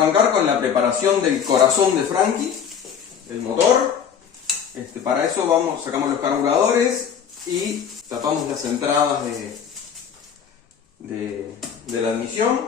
arrancar con la preparación del corazón de Frankie, el motor. Para eso sacamos los carburadores y tapamos las entradas de la admisión.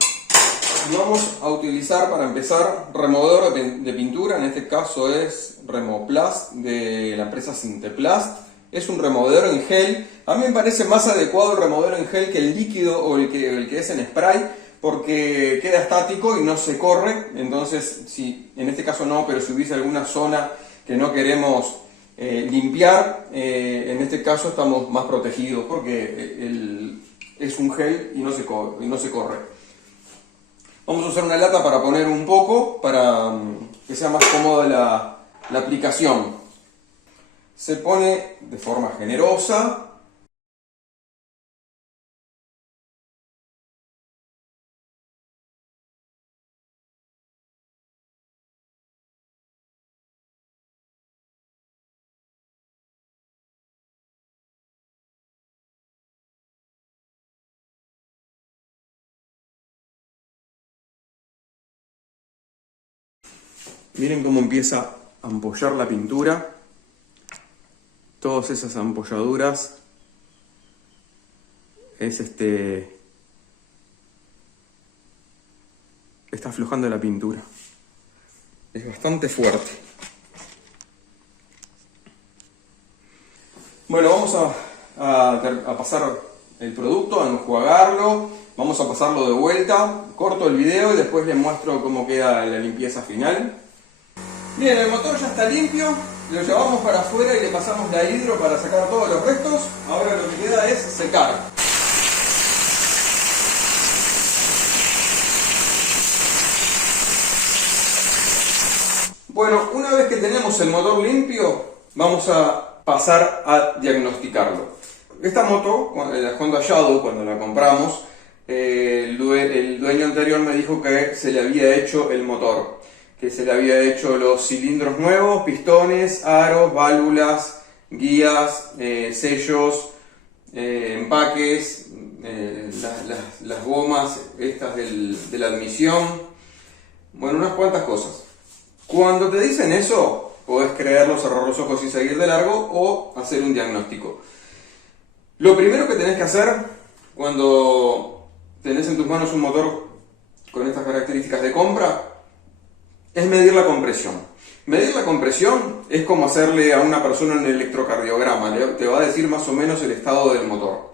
Y vamos a utilizar para empezar removedor de pintura, en este caso es Remoplast de la empresa Sinteplast. Es un removedor en gel. A mí me parece más adecuado el removedor en gel que el líquido o el que es en spray, porque queda estático y no se corre. Entonces, si en este caso no, pero si hubiese alguna zona que no queremos limpiar, en este caso estamos más protegidos porque es un gel y no se corre. Vamos a usar una lata para poner un poco, para que sea más cómoda la aplicación. Se pone de forma generosa. Miren cómo empieza a ampollar la pintura. Todas esas ampolladuras está aflojando la pintura. Es bastante fuerte. Bueno, vamos a pasar el producto, a enjuagarlo. Vamos a pasarlo de vuelta. Corto el video y después les muestro cómo queda la limpieza final. Bien, el motor ya está limpio. Lo llevamos para afuera y le pasamos la hidro para sacar todos los restos. Ahora lo que queda es secar. Bueno, una vez que tenemos el motor limpio, vamos a pasar a diagnosticarlo. Esta moto, la Honda Shadow, cuando la compramos, el dueño anterior me dijo que se le había hecho el motor, que se le había hecho los cilindros nuevos, pistones, aros, válvulas, guías, sellos, empaques, las gomas estas de la admisión, bueno, unas cuantas cosas. Cuando te dicen eso, podés creerlo, cerrar los ojos y seguir de largo o hacer un diagnóstico. Lo primero que tenés que hacer cuando tenés en tus manos un motor con estas características de compra es medir la compresión. Medir la compresión es como hacerle a una persona un electrocardiograma, te va a decir más o menos el estado del motor.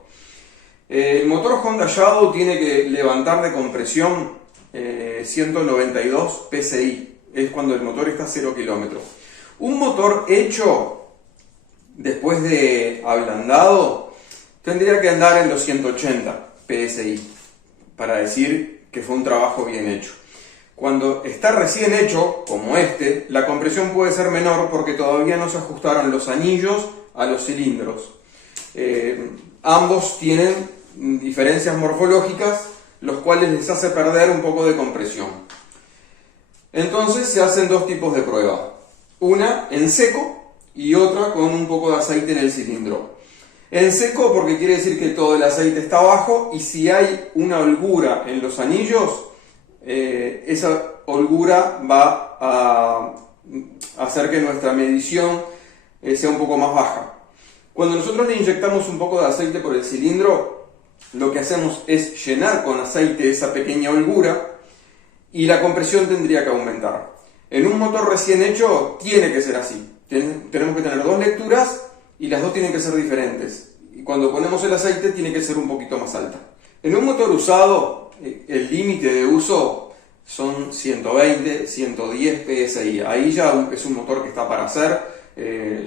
El motor Honda Shadow tiene que levantar de compresión 192 psi, es cuando el motor está a 0 kilómetros. Un motor hecho después de ablandado tendría que andar en los 180 psi para decir que fue un trabajo bien hecho. Cuando está recién hecho, como la compresión puede ser menor porque todavía no se ajustaron los anillos a los cilindros. Ambos tienen diferencias morfológicas, los cuales les hace perder un poco de compresión. Entonces se hacen dos tipos de prueba. Una en seco y otra con un poco de aceite en el cilindro. En seco porque quiere decir que todo el aceite está abajo y si hay una holgura en los anillos, esa holgura va a hacer que nuestra medición sea un poco más baja. Cuando nosotros le inyectamos un poco de aceite por el cilindro, lo que hacemos es llenar con aceite esa pequeña holgura y la compresión tendría que aumentar. En un motor recién hecho tiene que ser así. Tenemos que tener dos lecturas y las dos tienen que ser diferentes. Y cuando ponemos el aceite tiene que ser un poquito más alta. En un motor usado, el límite de uso son 120, 110 psi. Ahí ya es un motor que está para hacer,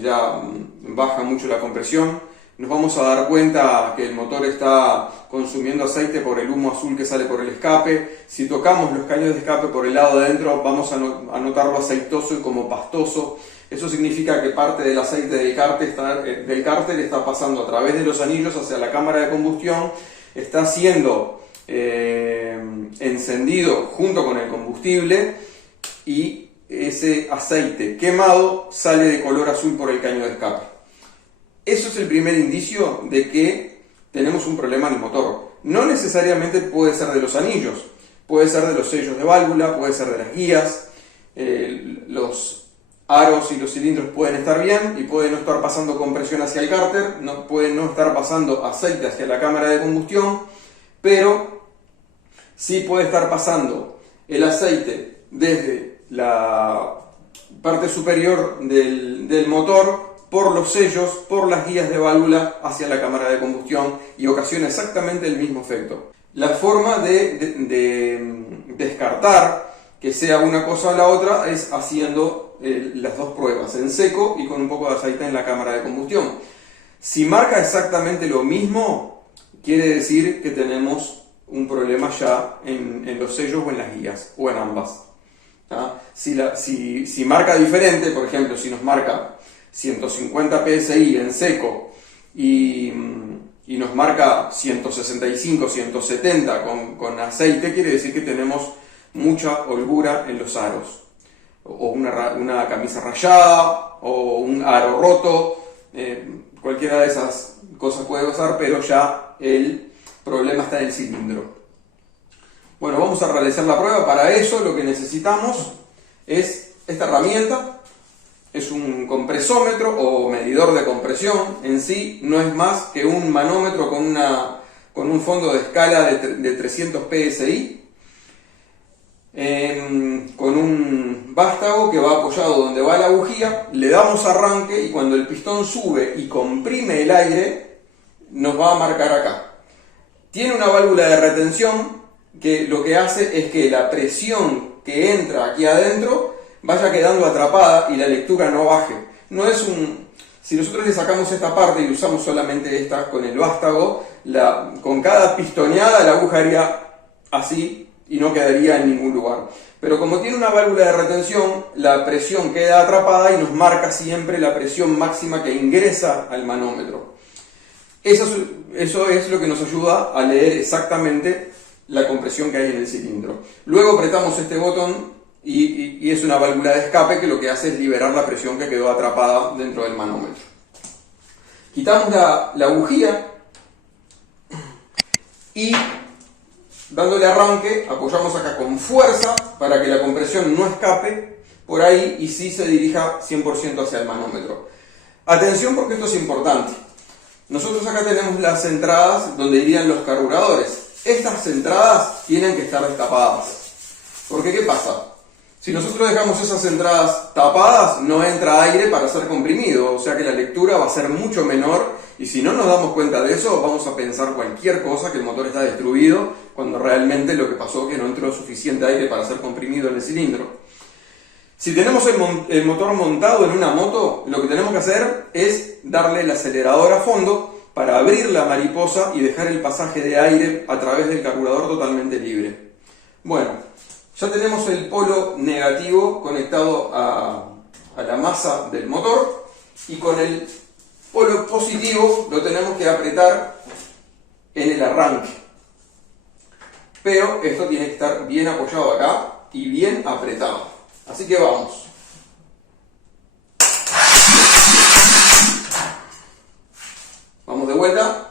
ya baja mucho la compresión. Nos vamos a dar cuenta que el motor está consumiendo aceite por el humo azul que sale por el escape. Si tocamos los caños de escape por el lado de adentro, vamos a notarlo aceitoso y como pastoso. Eso significa que parte del aceite del cárter está pasando a través de los anillos hacia la cámara de combustión, está siendo encendido junto con el combustible y ese aceite quemado sale de color azul por el caño de escape. Eso es el primer indicio de que tenemos un problema en el motor. No necesariamente puede ser de los anillos. Puede ser de los sellos de válvula, puede ser de las guías, los aros y los cilindros pueden estar bien y puede no estar pasando compresión hacia el cárter, puede no estar pasando aceite hacia la cámara de combustión, pero sí puede estar pasando el aceite desde la parte superior del motor por los sellos, por las guías de válvula hacia la cámara de combustión y ocasiona exactamente el mismo efecto. La forma de descartar que sea una cosa o la otra es haciendo las dos pruebas, en seco y con un poco de aceite en la cámara de combustión. Si marca exactamente lo mismo, quiere decir que tenemos un problema ya en los sellos o en las guías, o en ambas. Si marca diferente, por ejemplo, si nos marca 150 psi en seco y nos marca 165, 170 con aceite, quiere decir que tenemos mucha holgura en los aros, o una camisa rayada, o un aro roto, cualquiera de esas cosas puede pasar, pero ya el problema está en el cilindro. Bueno, vamos a realizar la prueba. Para eso lo que necesitamos es esta herramienta. Es un compresómetro o medidor de compresión. En sí no es más que un manómetro con un fondo de escala de 300 psi, con un vástago que va apoyado donde va la bujía. Le damos arranque y cuando el pistón sube y comprime el aire, nos va a marcar acá. Tiene una válvula de retención que lo que hace es que la presión que entra aquí adentro vaya quedando atrapada y la lectura no baje. Si nosotros le sacamos esta parte y usamos solamente esta con el vástago, con cada pistoneada la aguja haría así y no quedaría en ningún lugar. Pero como tiene una válvula de retención, la presión queda atrapada y nos marca siempre la presión máxima que ingresa al manómetro. Eso es lo que nos ayuda a leer exactamente la compresión que hay en el cilindro. Luego apretamos este botón y es una válvula de escape que lo que hace es liberar la presión que quedó atrapada dentro del manómetro. Quitamos la bujía y dándole arranque apoyamos acá con fuerza para que la compresión no escape por ahí y sí se dirija 100% hacia el manómetro. Atención, porque esto es importante. Nosotros acá tenemos las entradas donde irían los carburadores. Estas entradas tienen que estar destapadas. Porque ¿qué pasa? Si nosotros dejamos esas entradas tapadas, no entra aire para ser comprimido, o sea que la lectura va a ser mucho menor y si no nos damos cuenta de eso, vamos a pensar cualquier cosa, que el motor está destruido, cuando realmente lo que pasó es que no entró suficiente aire para ser comprimido en el cilindro. Si tenemos el motor montado en una moto, lo que tenemos que hacer es darle el acelerador a fondo para abrir la mariposa y dejar el pasaje de aire a través del carburador totalmente libre. Bueno, ya tenemos el polo negativo conectado a la masa del motor y con el polo positivo lo tenemos que apretar en el arranque. Pero esto tiene que estar bien apoyado acá y bien apretado. Así que vamos. Vamos de vuelta.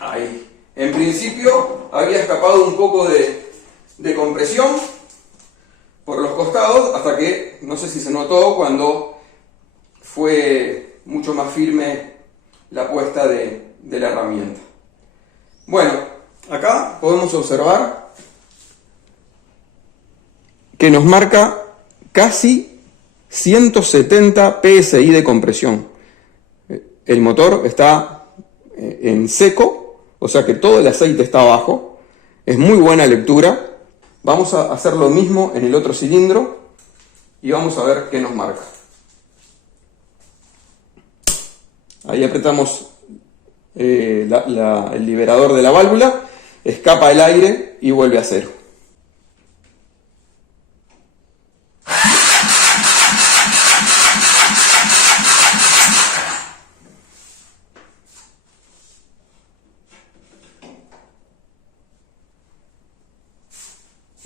Ahí. En principio había escapado un poco de compresión por los costados hasta que, no sé si se notó, cuando fue mucho más firme la puesta de la herramienta. Bueno, acá podemos observar que nos marca casi 170 psi de compresión. El motor está en seco, o sea que todo el aceite está abajo. Es muy buena lectura. Vamos a hacer lo mismo en el otro cilindro y vamos a ver qué nos marca. Ahí apretamos el liberador de la válvula, escapa el aire y vuelve a cero.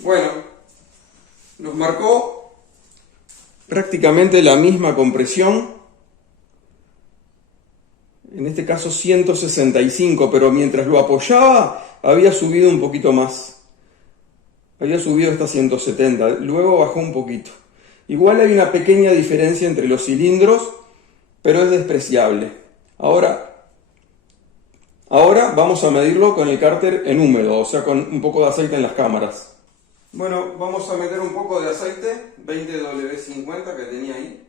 Bueno, nos marcó prácticamente la misma compresión en este caso 165, pero mientras lo apoyaba había subido un poquito más. Había subido hasta 170, luego bajó un poquito. Igual hay una pequeña diferencia entre los cilindros, pero es despreciable. Ahora vamos a medirlo con el cárter en húmedo, o sea, con un poco de aceite en las cámaras. Bueno, vamos a meter un poco de aceite, 20W50 que tenía ahí.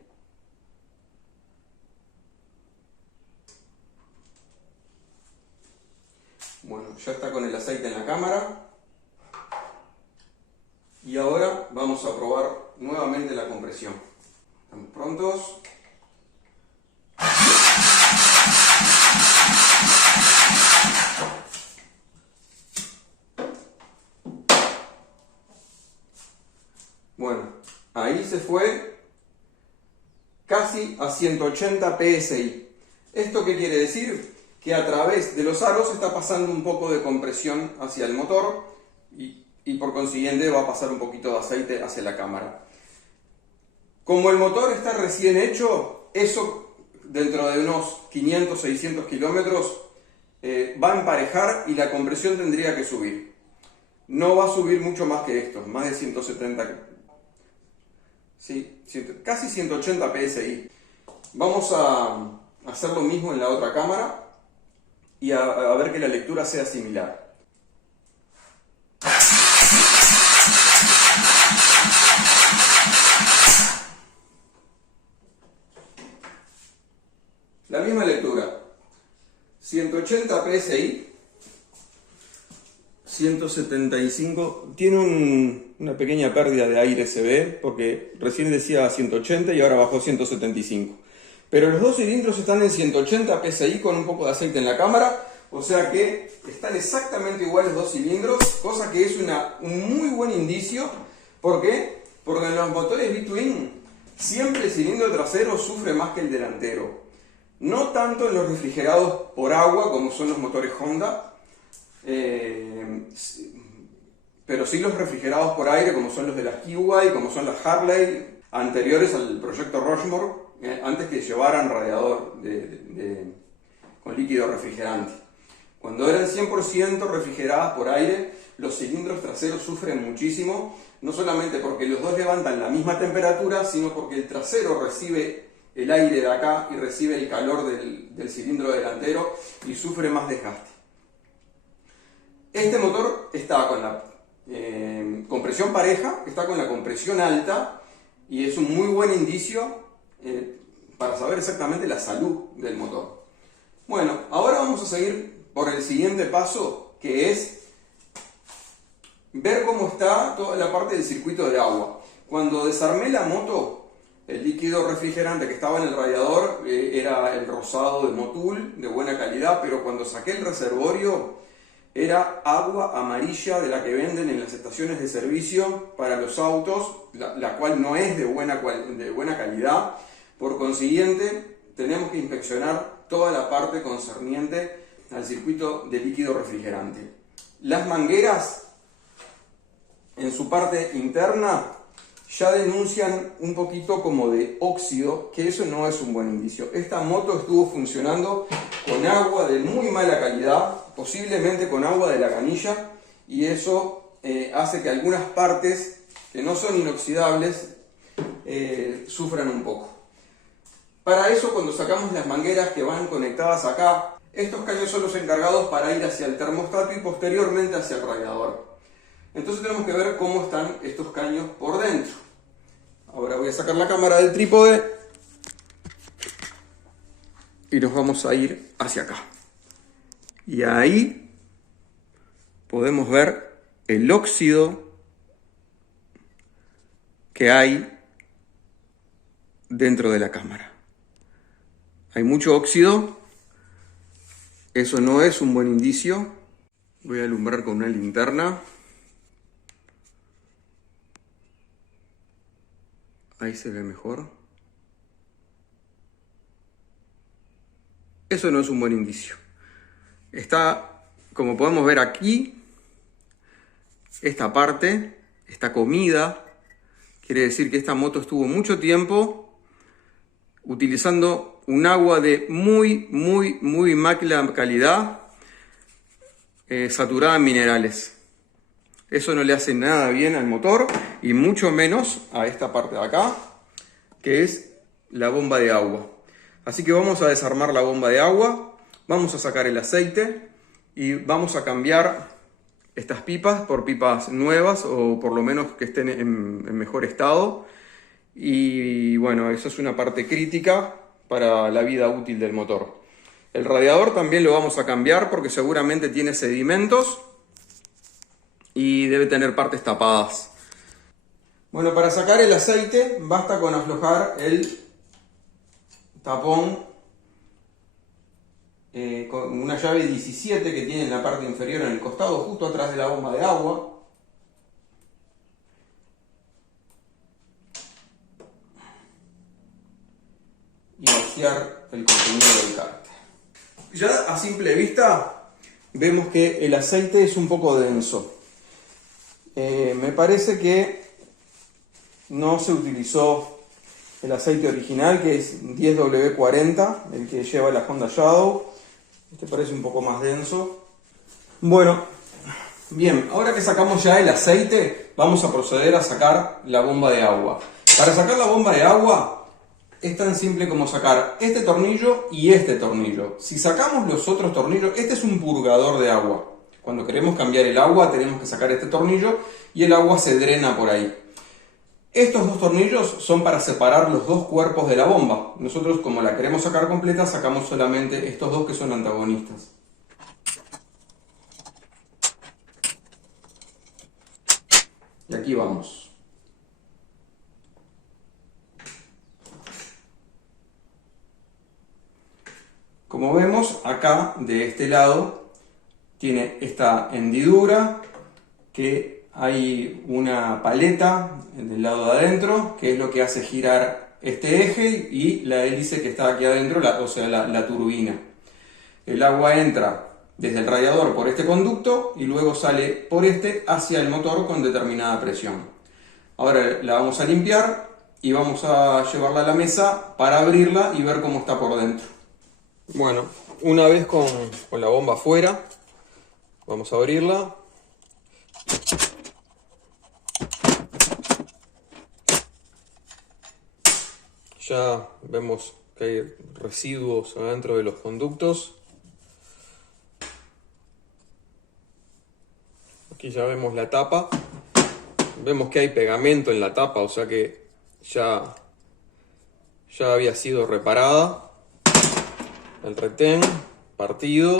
Bueno, ya está con el aceite en la cámara. Y ahora vamos a probar nuevamente la compresión. ¿Estamos prontos? Bueno, ahí se fue casi a 180 PSI. ¿Esto qué quiere decir? Que a través de los aros está pasando un poco de compresión hacia el motor y por consiguiente va a pasar un poquito de aceite hacia la cámara. Como el motor está recién hecho, eso dentro de unos 500-600 kilómetros va a emparejar y la compresión tendría que subir. No va a subir mucho más que esto, más de 170, sí, casi 180 PSI. Vamos a hacer lo mismo en la otra cámara y a ver que la lectura sea similar. La misma lectura, 180 PSI, 175, tiene una pequeña pérdida de aire se ve, porque recién decía 180 y ahora bajó a 175. Pero los dos cilindros están en 180 PSI con un poco de aceite en la cámara, o sea que están exactamente iguales los dos cilindros, cosa que es un muy buen indicio. ¿Por qué? Porque en los motores B-Twin siempre el cilindro trasero sufre más que el delantero. No tanto en los refrigerados por agua como son los motores Honda, pero sí los refrigerados por aire como son los de las Kiwai, como son las Harley, anteriores al proyecto Rushmore, antes que llevaran radiador con líquido refrigerante. Cuando eran 100% refrigeradas por aire, los cilindros traseros sufren muchísimo, no solamente porque los dos levantan la misma temperatura, sino porque el trasero recibe el aire de acá y recibe el calor del cilindro delantero y sufre más desgaste. Este motor está con la compresión pareja, está con la compresión alta y es un muy buen indicio para saber exactamente la salud del motor. Bueno, ahora vamos a seguir por el siguiente paso, que es ver cómo está toda la parte del circuito de agua. Cuando desarmé la moto, el líquido refrigerante que estaba en el radiador era el rosado de Motul, de buena calidad, pero cuando saqué el reservorio era agua amarilla de la que venden en las estaciones de servicio para los autos, la cual no es de buena calidad. Por consiguiente, tenemos que inspeccionar toda la parte concerniente al circuito de líquido refrigerante. Las mangueras, en su parte interna, ya denuncian un poquito como de óxido, que eso no es un buen indicio. Esta moto estuvo funcionando con agua de muy mala calidad, posiblemente con agua de la canilla, y eso hace que algunas partes que no son inoxidables sufran un poco. Para eso, cuando sacamos las mangueras que van conectadas acá, estos caños son los encargados para ir hacia el termostato y posteriormente hacia el radiador. Entonces tenemos que ver cómo están estos caños por dentro. Ahora voy a sacar la cámara del trípode y nos vamos a ir hacia acá. Y ahí podemos ver el óxido que hay dentro de la cámara. Hay mucho óxido, eso no es un buen indicio. Voy a alumbrar con una linterna. Ahí se ve mejor. Eso no es un buen indicio. Está, como podemos ver aquí, esta parte está comida. Quiere decir que esta moto estuvo mucho tiempo utilizando un agua de muy mala calidad, saturada en minerales. Eso no le hace nada bien al motor y mucho menos a esta parte de acá, que es la bomba de agua. Así que vamos a desarmar la bomba de agua, vamos a sacar el aceite y vamos a cambiar estas pipas por pipas nuevas o por lo menos que estén en mejor estado. Y bueno, eso es una parte crítica para la vida útil del motor. El radiador también lo vamos a cambiar porque seguramente tiene sedimentos y debe tener partes tapadas. Bueno, para sacar el aceite basta con aflojar el tapón con una llave 17 que tiene en la parte inferior en el costado, justo atrás de la bomba de agua. Y vaciar el contenido del cárter. Ya a simple vista vemos que el aceite es un poco denso. Me parece que no se utilizó el aceite original, que es 10W40, el que lleva la Honda Shadow. Este parece un poco más denso. Bueno, bien, ahora que sacamos ya el aceite, vamos a proceder a sacar la bomba de agua. Para sacar la bomba de agua es tan simple como sacar este tornillo y este tornillo. Si sacamos los otros tornillos, este es un purgador de agua. Cuando queremos cambiar el agua tenemos que sacar este tornillo y el agua se drena por ahí. Estos dos tornillos son para separar los dos cuerpos de la bomba. Nosotros, como la queremos sacar completa, sacamos solamente estos dos que son antagonistas. Y aquí vamos. Como vemos, acá de este lado tiene esta hendidura, que hay una paleta del lado de adentro, que es lo que hace girar este eje, y la hélice que está aquí adentro, o sea, la turbina. El agua entra desde el radiador por este conducto y luego sale por este hacia el motor con determinada presión. Ahora la vamos a limpiar y vamos a llevarla a la mesa para abrirla y ver cómo está por dentro. Bueno, una vez con la bomba afuera, vamos a abrirla. Ya vemos que hay residuos adentro de los conductos. Aquí ya vemos la tapa. Vemos que hay pegamento en la tapa, o sea que ya había sido reparada. El retén partido.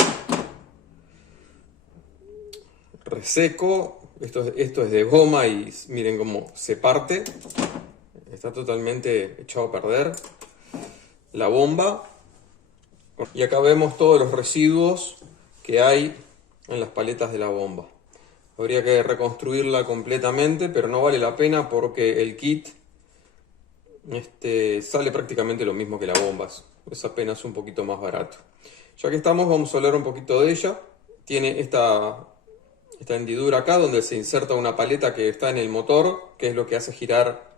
Reseco. Esto es de goma y miren cómo se parte. Está totalmente echado a perder. La bomba. Y acá vemos todos los residuos que hay en las paletas de la bomba. Habría que reconstruirla completamente, pero no vale la pena porque el kit sale prácticamente lo mismo que la bomba. Es apenas un poquito más barato. Ya que estamos, vamos a hablar un poquito de ella. Tiene esta hendidura acá donde se inserta una paleta que está en el motor, que es lo que hace girar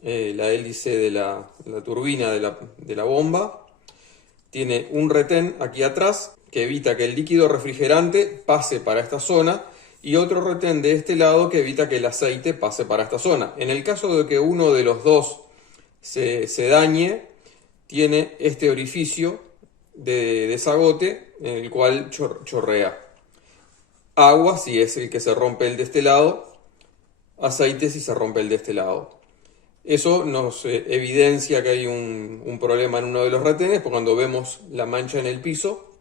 la hélice de la turbina de la bomba. Tiene un retén aquí atrás que evita que el líquido refrigerante pase para esta zona y otro retén de este lado que evita que el aceite pase para esta zona. En el caso de que uno de los dos se dañe, tiene este orificio de desagote en el cual chorrea agua si es el que se rompe el de este lado, aceite si se rompe el de este lado. Eso nos evidencia que hay un problema en uno de los retenes por cuando vemos la mancha en el piso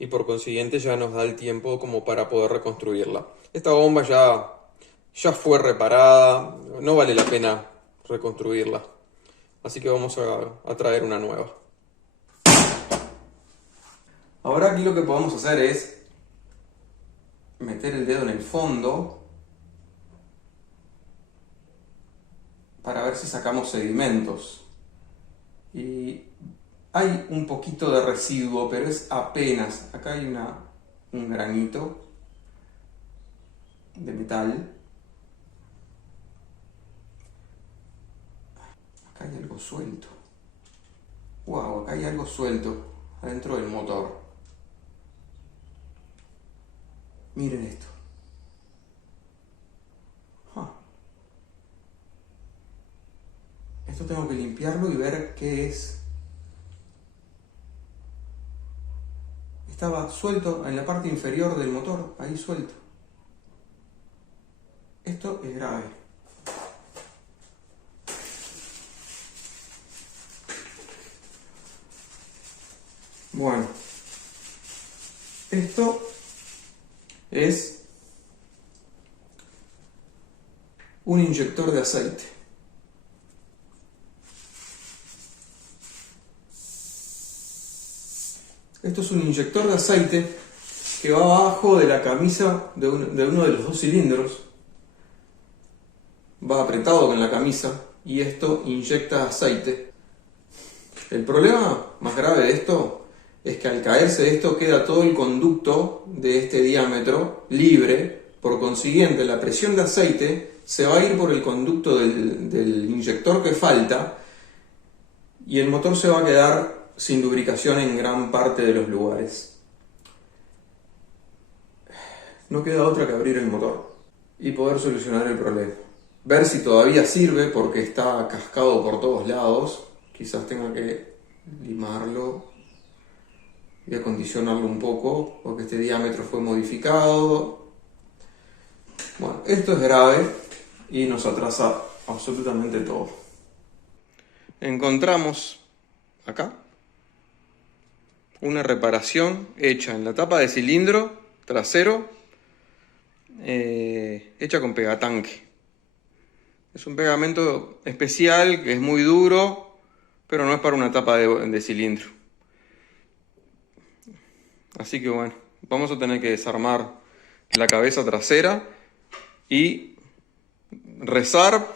y por consiguiente ya nos da el tiempo como para poder reconstruirla. Esta bomba ya fue reparada, no vale la pena reconstruirla. Así que vamos a traer una nueva. Ahora aquí lo que podemos hacer es meter el dedo en el fondo para ver si sacamos sedimentos. Y hay un poquito de residuo, pero es apenas. Acá hay un granito de metal. Acá hay algo suelto. hay algo suelto adentro del motor. Miren esto. Esto tengo que limpiarlo y ver qué es. Estaba suelto en la parte inferior del motor, ahí suelto. Esto es grave. Bueno, esto es un inyector de aceite. Esto es un inyector de aceite que va abajo de la camisa de uno de los dos cilindros. Va apretado con la camisa y esto inyecta aceite. El problema más grave de esto es que al caerse esto queda todo el conducto de este diámetro libre. Por consiguiente, la presión de aceite se va a ir por el conducto del inyector que falta y el motor se va a quedar sin lubricación en gran parte de los lugares. No queda otra que abrir el motor y poder solucionar el problema. Ver si todavía sirve porque está cascado por todos lados. Quizás tenga que limarlo y acondicionarlo un poco porque este diámetro fue modificado. Bueno, esto es grave y nos atrasa absolutamente todo. Encontramos acá una reparación hecha en la tapa de cilindro trasero, hecha con pegatanque. Es un pegamento especial que es muy duro, pero no es para una tapa de cilindro. Así que bueno, vamos a tener que desarmar la cabeza trasera y rezar,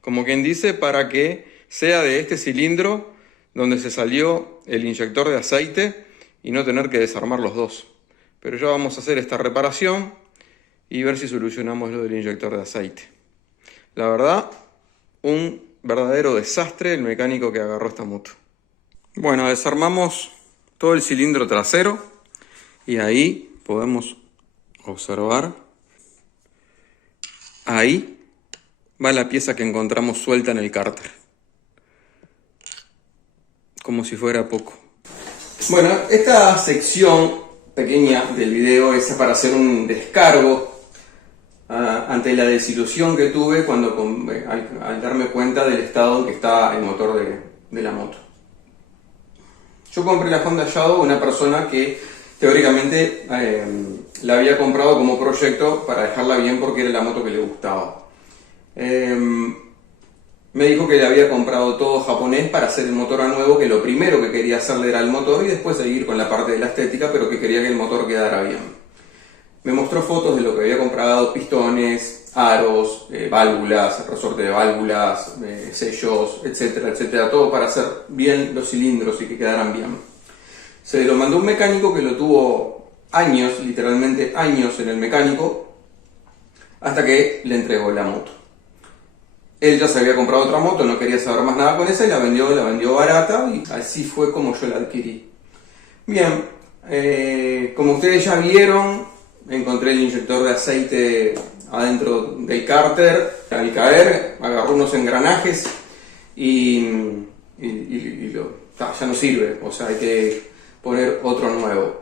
como quien dice, para que sea de este cilindro donde se salió el inyector de aceite y no tener que desarmar los dos. Pero ya vamos a hacer esta reparación y ver si solucionamos lo del inyector de aceite. La verdad, un verdadero desastre el mecánico que agarró esta moto. Bueno, desarmamos todo el cilindro trasero y ahí podemos observar. Ahí va la pieza que encontramos suelta en el cárter. Como si fuera poco. Bueno, esta sección pequeña del video es para hacer un descargo ante la desilusión que tuve cuando al darme cuenta del estado en que está el motor de la moto. Yo compré la Honda Shadow a una persona que teóricamente la había comprado como proyecto para dejarla bien porque era la moto que le gustaba. Me dijo que le había comprado todo japonés para hacer el motor a nuevo, que lo primero que quería hacerle era el motor y después seguir con la parte de la estética, pero que quería que el motor quedara bien. Me mostró fotos de lo que había comprado, pistones, aros, válvulas, resorte de válvulas, sellos, etcétera, etcétera, todo para hacer bien los cilindros y que quedaran bien. Se lo mandó un mecánico que lo tuvo años, literalmente años en el mecánico, hasta que le entregó la moto. Él ya se había comprado otra moto, no quería saber más nada con esa y la vendió barata y así fue como yo la adquirí. Bien, como ustedes ya vieron, encontré el inyector de aceite adentro del cárter. Al caer, agarró unos engranajes y ya no sirve, o sea, hay que poner otro nuevo.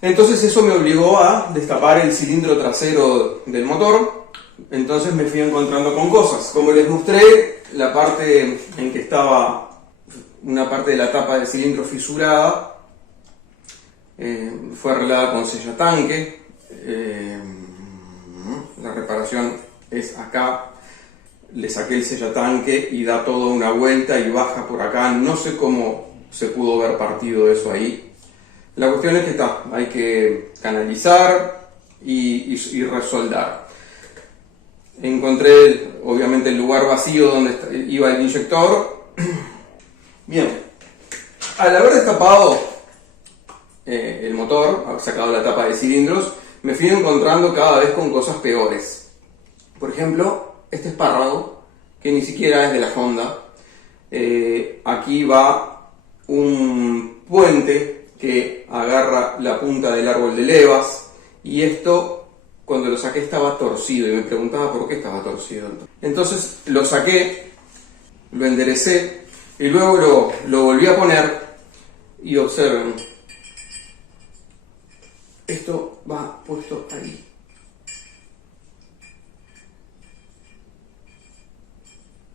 Entonces eso me obligó a destapar el cilindro trasero del motor. Entonces me fui encontrando con cosas. Como les mostré, la parte en que estaba una parte de la tapa del cilindro fisurada fue arreglada con sellatanque. La reparación es acá. Le saqué el sellatanque y da toda una vuelta y baja por acá. No sé cómo se pudo haber partido eso ahí. La cuestión es que hay que canalizar y resoldar. Encontré obviamente el lugar vacío donde iba el inyector. Bien, al haber destapado el motor, haber sacado la tapa de cilindros, me fui encontrando cada vez con cosas peores. Por ejemplo, este espárrago, que ni siquiera es de la Honda. Aquí va un puente que agarra la punta del árbol de levas, y esto cuando lo saqué estaba torcido y me preguntaba por qué estaba torcido. Entonces lo saqué, lo enderecé y luego lo volví a poner, y observen, esto va puesto ahí.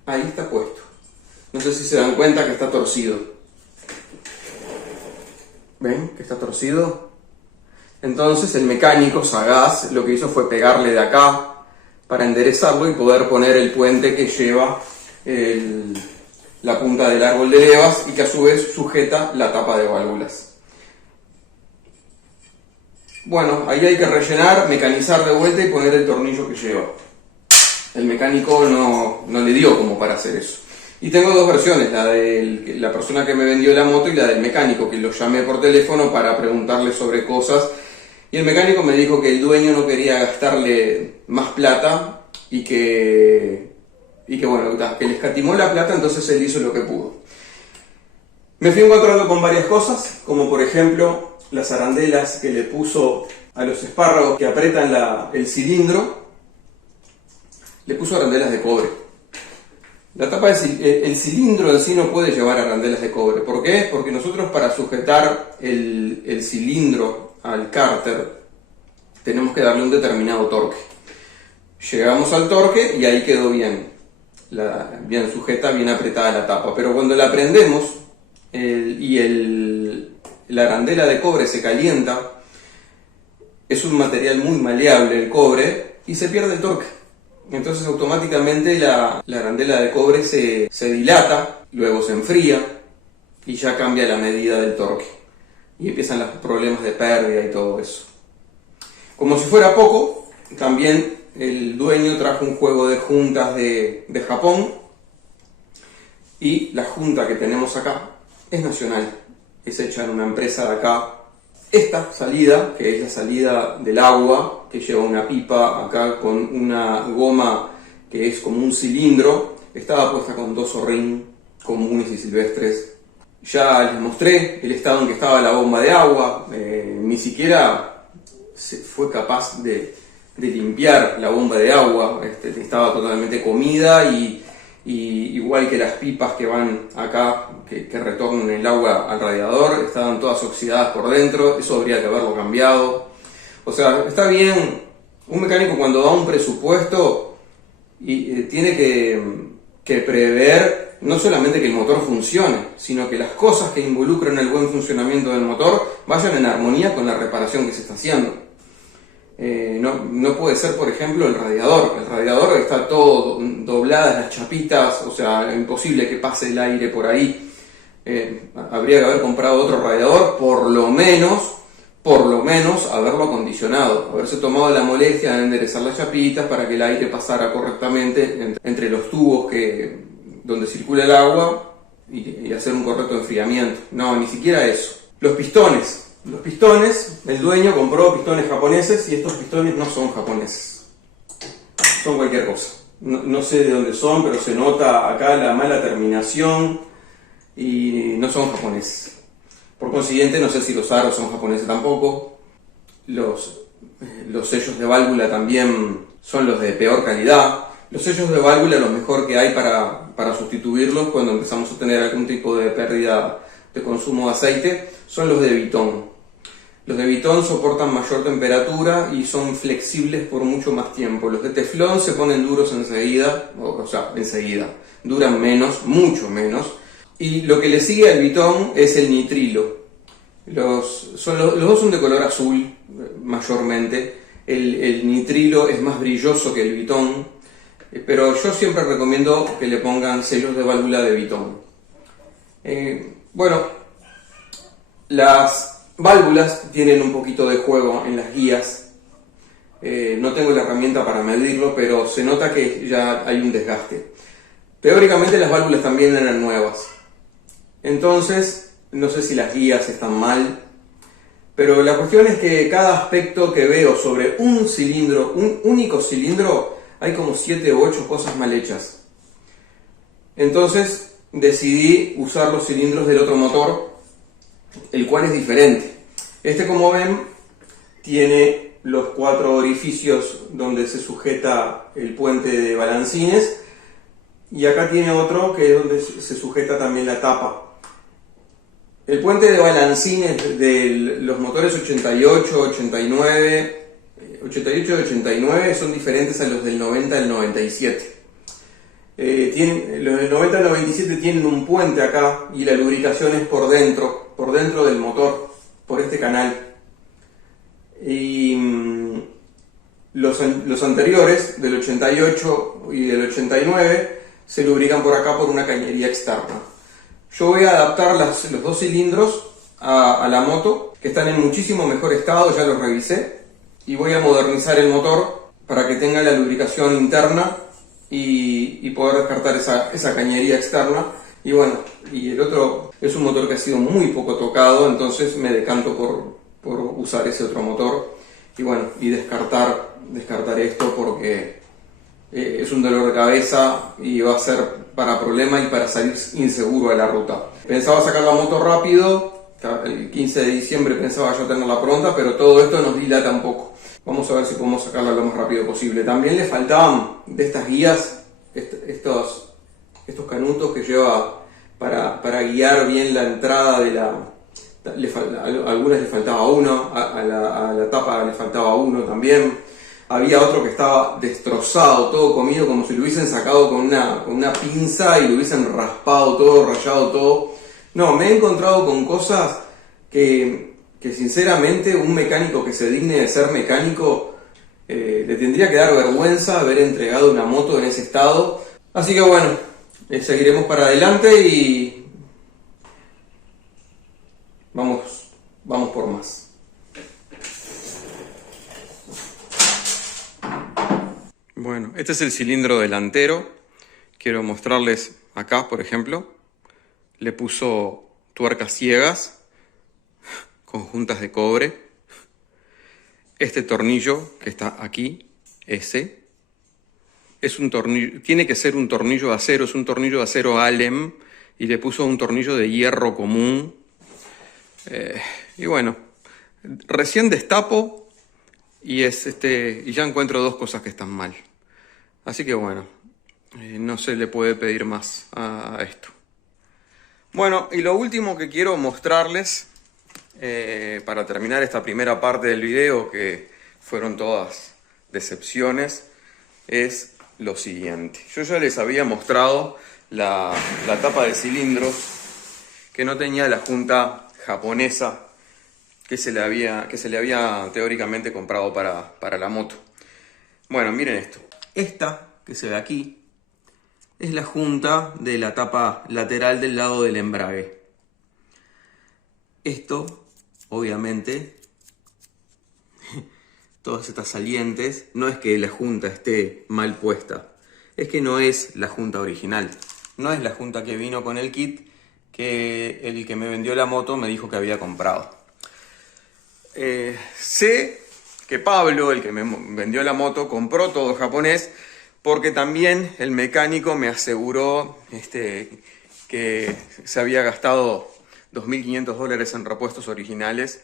Ahí está puesto. No sé si se dan cuenta que está torcido. ¿Ven que está torcido? Entonces el mecánico sagaz lo que hizo fue pegarle de acá para enderezarlo y poder poner el puente que lleva la punta del árbol de levas y que a su vez sujeta la tapa de válvulas. Bueno, ahí hay que rellenar, mecanizar de vuelta y poner el tornillo que lleva. El mecánico no le dio como para hacer eso. Y tengo dos versiones, la de la persona que me vendió la moto y la del mecánico, que lo llamé por teléfono para preguntarle sobre cosas. Y el mecánico me dijo que el dueño no quería gastarle más plata y que bueno, que le escatimó la plata, entonces él hizo lo que pudo. Me fui encontrando con varias cosas, como por ejemplo las arandelas que le puso a los espárragos que apretan el cilindro. Le puso arandelas de cobre. La tapa el cilindro en sí no puede llevar arandelas de cobre. ¿Por qué? Porque nosotros para sujetar el cilindro al cárter tenemos que darle un determinado torque. Llegamos al torque y ahí quedó bien sujeta, bien apretada la tapa. Pero cuando la prendemos la arandela de cobre se calienta, es un material muy maleable el cobre y se pierde el torque. Entonces automáticamente la arandela de cobre se dilata, luego se enfría y ya cambia la medida del torque. Y empiezan los problemas de pérdida y todo eso. Como si fuera poco, también el dueño trajo un juego de juntas de Japón, y la junta que tenemos acá es nacional, es hecha en una empresa de acá. Esta salida, que es la salida del agua, que lleva una pipa acá con una goma que es como un cilindro, estaba puesta con dos O-ring comunes y silvestres. Ya les mostré el estado en que estaba la bomba de agua, ni siquiera se fue capaz de limpiar la bomba de agua, estaba totalmente comida, y igual que las pipas que van acá, que retornan el agua al radiador, estaban todas oxidadas por dentro. Eso habría que haberlo cambiado. O sea, está bien, un mecánico cuando da un presupuesto tiene que prever no solamente que el motor funcione, sino que las cosas que involucran el buen funcionamiento del motor vayan en armonía con la reparación que se está haciendo. No puede ser, por ejemplo, el radiador. El radiador está todo dobladas las chapitas, o sea, imposible que pase el aire por ahí. Habría que haber comprado otro radiador, por lo menos haberlo acondicionado, haberse tomado la molestia de enderezar las chapitas para que el aire pasara correctamente entre los tubos donde circula el agua, y hacer un correcto enfriamiento. No, ni siquiera eso. Los pistones, el dueño compró pistones japoneses, y estos pistones no son japoneses, son cualquier cosa. No sé de dónde son, pero se nota acá la mala terminación y no son japoneses. Por consiguiente, no sé si los aros son japoneses tampoco. Los sellos de válvula también son los de peor calidad. Los sellos de válvula, lo mejor que hay para sustituirlos cuando empezamos a tener algún tipo de pérdida de consumo de aceite, son los de Viton. Los de Viton soportan mayor temperatura y son flexibles por mucho más tiempo. Los de Teflón se ponen duros enseguida, enseguida, duran menos, mucho menos. Y lo que le sigue al Viton es el nitrilo. Los dos son de color azul, mayormente. El nitrilo es más brilloso que el Viton, pero yo siempre recomiendo que le pongan sellos de válvula de Viton. Bueno, las válvulas tienen un poquito de juego en las guías. No tengo la herramienta para medirlo, pero se nota que ya hay un desgaste. Teóricamente las válvulas también eran nuevas. Entonces, no sé si las guías están mal, pero la cuestión es que cada aspecto que veo sobre un cilindro, un único cilindro, hay como 7 u 8 cosas mal hechas. Entonces, decidí usar los cilindros del otro motor, el cual es diferente. Este, como ven, tiene los 4 orificios donde se sujeta el puente de balancines, y acá tiene otro que es donde se sujeta también la tapa. El puente de balancines de los motores 88, 89, 88 y 89 son diferentes a los del 90 al 97. Los del 90 al 97 tienen un puente acá y la lubricación es por dentro del motor, por este canal. Y los anteriores, del 88 y del 89, se lubrican por acá por una cañería externa. Yo voy a adaptar los 2 cilindros a la moto, que están en muchísimo mejor estado, ya los revisé, y voy a modernizar el motor para que tenga la lubricación interna y poder descartar esa cañería externa. Y bueno, y el otro es un motor que ha sido muy poco tocado, entonces me decanto por usar ese otro motor y bueno, y descartar esto porque es un dolor de cabeza y va a ser para problema y para salir inseguro de la ruta. Pensaba sacar la moto rápido, el 15 de diciembre pensaba ya tenerla pronta, pero todo esto nos dilata un poco. Vamos a ver si podemos sacarla lo más rápido posible. También le faltaban de estas guías, estos canutos que lleva para guiar bien la entrada de a algunas le faltaba uno, a la tapa le faltaba uno también. Había otro que estaba destrozado, todo comido, como si lo hubiesen sacado con una pinza y lo hubiesen raspado todo, rayado todo. No, me he encontrado con cosas que sinceramente un mecánico que se digne de ser mecánico le tendría que dar vergüenza haber entregado una moto en ese estado. Así que bueno, seguiremos para adelante y vamos por más. Bueno, este es el cilindro delantero. Quiero mostrarles acá, por ejemplo. Le puso tuercas ciegas con juntas de cobre. Este tornillo que está aquí, ese, es un tornillo, tiene que ser un tornillo de acero, es un tornillo de acero Allen, y le puso un tornillo de hierro común. Y bueno, recién destapo y ya encuentro 2 cosas que están mal. Así que bueno, no se le puede pedir más a esto. Bueno, y lo último que quiero mostrarles, para terminar esta primera parte del video, que fueron todas decepciones, es lo siguiente. Yo ya les había mostrado la tapa de cilindros que no tenía la junta japonesa que se le había teóricamente comprado para la moto. Bueno, miren esto. Esta que se ve aquí es la junta de la tapa lateral del lado del embrague. Esto, obviamente, todas estas salientes, no es que la junta esté mal puesta, es que no es la junta original. No es la junta que vino con el kit que el que me vendió la moto me dijo que había comprado. Sé que Pablo, el que me vendió la moto, compró todo japonés, porque también el mecánico me aseguró que se había gastado $2.500 en repuestos originales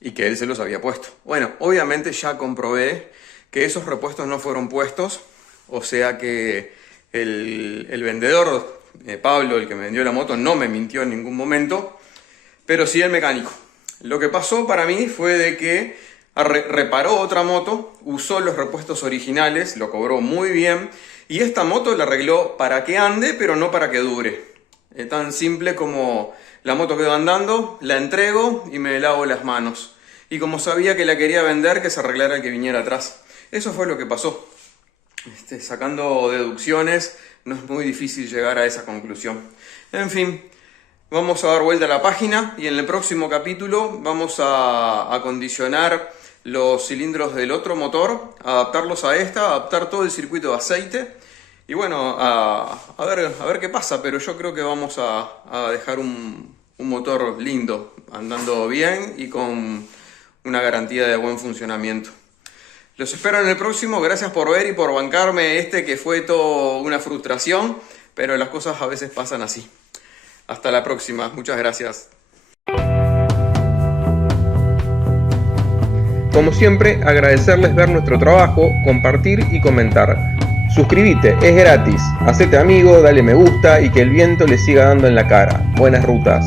y que él se los había puesto. Bueno, obviamente ya comprobé que esos repuestos no fueron puestos, o sea que el vendedor, Pablo, el que me vendió la moto, no me mintió en ningún momento, pero sí el mecánico. Lo que pasó para mí fue de que reparó otra moto, usó los repuestos originales, lo cobró muy bien, y esta moto la arregló para que ande, pero no para que dure. Tan simple como la moto quedó andando, la entrego y me lavo las manos. Y como sabía que la quería vender, que se arreglara el que viniera atrás. Eso fue lo que pasó. Sacando deducciones, no es muy difícil llegar a esa conclusión. En fin, vamos a dar vuelta a la página y en el próximo capítulo vamos a acondicionar los cilindros del otro motor, adaptarlos a adaptar todo el circuito de aceite y bueno, a ver qué pasa, pero yo creo que vamos a dejar un motor lindo, andando bien y con una garantía de buen funcionamiento. Los espero en el próximo, gracias por ver y por bancarme que fue todo una frustración, pero las cosas a veces pasan así. Hasta la próxima, muchas gracias. Como siempre, agradecerles ver nuestro trabajo, compartir y comentar. Suscríbete, es gratis. Hacete amigo, dale me gusta y que el viento le siga dando en la cara. Buenas rutas.